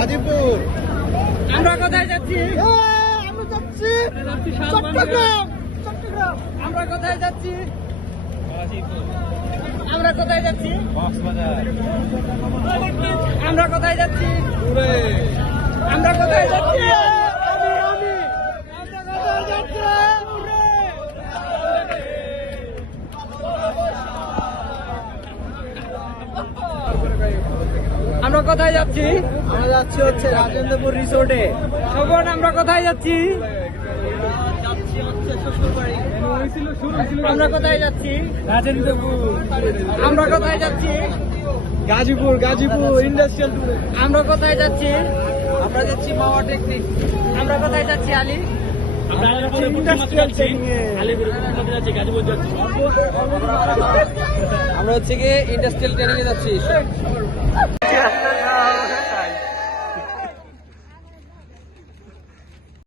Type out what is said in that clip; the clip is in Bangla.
গাজীপুর। আমরা কোথায় যাচ্ছি? আমরা যাচ্ছি চট্টগ্রাম। আমরা কোথায় যাচ্ছি? আমরা কোথায় যাচ্ছি? কক্সবাজার। আমরা কোথায় যাচ্ছি? আমরা কোথায় যাচ্ছি? আমরা কোথায় যাচ্ছি? আমরা যাচ্ছি হচ্ছে রাজেন্দ্রপুর রিসোর্টে। শোভন, আমরা কোথায় যাচ্ছি? আমরা কোথায় যাচ্ছি? রাজেন্দ্রপুর। আমরা কোথায় যাচ্ছি? গাজীপুর ইন্ডাস্ট্রিয়াল ট্যুরে। আমরা কোথায় যাচ্ছি? আমরা যাচ্ছি মাওয়া টেকনিক। আমরা কোথায় যাচ্ছি আলী? আমরা হচ্ছে গিয়ে ইন্ডাস্ট্রিয়াল ট্রেনিং এ যাচ্ছি।